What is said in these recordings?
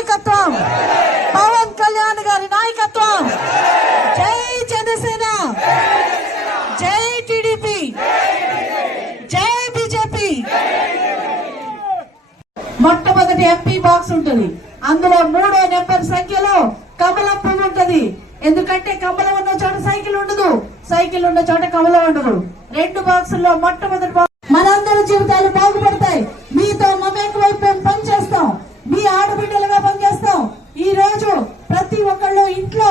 నాయకత్వం, పవన్ కళ్యాణ్ గారి నాయకత్వం. జై జనసేన, జై టీడీపీ, జై బీజేపీ. మొట్టమొదటి ఎంపీ బాక్స్ ఉంటుంది. అందులో 3వ నెంబర్ సంఖ్యలో కమలం పువ్వు ఉంటది. ఎందుకంటే కమలం ఉన్న చోట సైకిల్ ఉండదు, సైకిల్ ఉన్న చోట కమలం ఉండదు. 2 బాక్సుల్లో మొట్టమొదటి బాక్స్. మనందరి జీవితాలు బాగుపడతాయి. మీతో మమేకవైపు పనిచేస్తాం, మీ ఆడబిడ్డలుగా పనిచేస్తాం. ఈ రోజు ప్రతి ఒక్కళ్ళు ఇంట్లో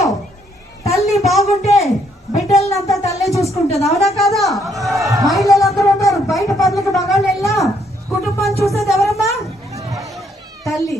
తల్లి బాగుంటే బిడ్డలనంతా తల్లి చూసుకుంటుంది. అవునా కాదా? మహిళలందరూ ఉన్నారు. బయట పనులకు మగాళ్ళు వెళ్ళినా కుటుంబాన్ని చూసేది ఎవరమ్మా? తల్లి.